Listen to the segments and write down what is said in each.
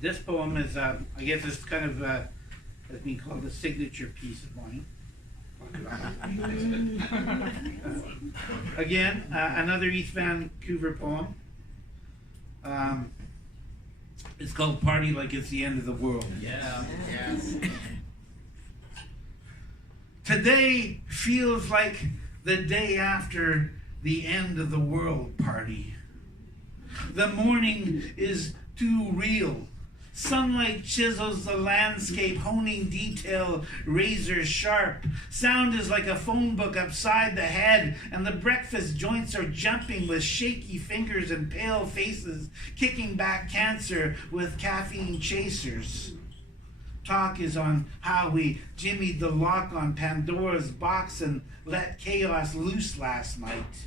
This poem is, I guess it's kind of, has been called a signature piece of mine. Again, another East Vancouver poem. It's called Party Like It's the End of the World. Yeah. Yes. Today feels like the day after the end of the world party. The morning is too real. Sunlight chisels the landscape, honing detail razor sharp. Sound is like a phone book upside the head, and the breakfast joints are jumping with shaky fingers and pale faces, kicking back cancer with caffeine chasers. Talk is on how we jimmied the lock on Pandora's box and let chaos loose last night.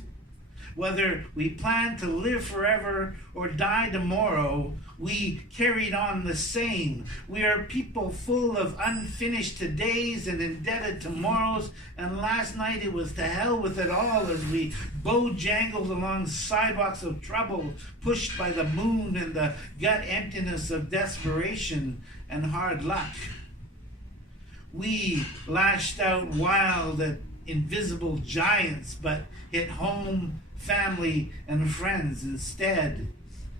Whether we plan to live forever or die tomorrow, we carried on the same. We are people full of unfinished todays and indebted tomorrows, and last night it was to hell with it all as we bojangled along sidewalks of trouble, pushed by the moon and the gut emptiness of desperation and hard luck. We lashed out wild at invisible giants, but hit home, family, and friends instead.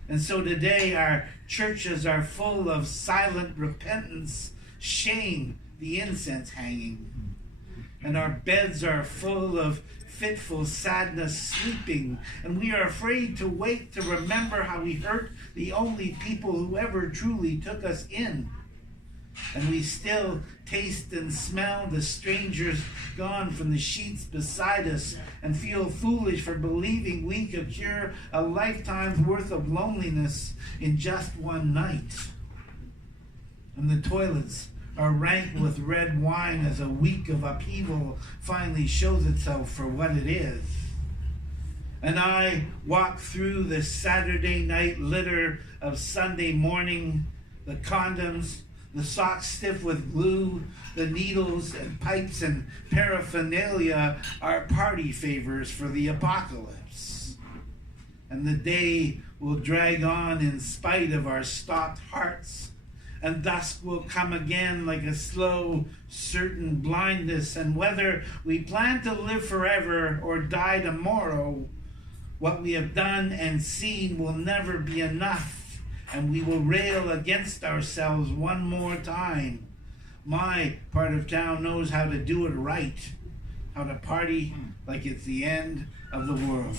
And so today our churches are full of silent repentance, shame, the incense hanging. And our beds are full of fitful sadness sleeping, and we are afraid to wake to remember how we hurt the only people who ever truly took us in. And we still taste and smell the strangers gone from the sheets beside us, and feel foolish for believing we could cure a lifetime's worth of loneliness in just one night. And the toilets are rank with red wine as a week of upheaval finally shows itself for what it is. And I walk through the Saturday night litter of Sunday morning, the condoms, the socks stiff with glue, the needles and pipes and paraphernalia are party favors for the apocalypse. And the day will drag on in spite of our stopped hearts, and dusk will come again like a slow, certain blindness. And whether we plan to live forever or die tomorrow, what we have done and seen will never be enough, and we will rail against ourselves one more time. My part of town knows how to do it right, how to party like it's the end of the world.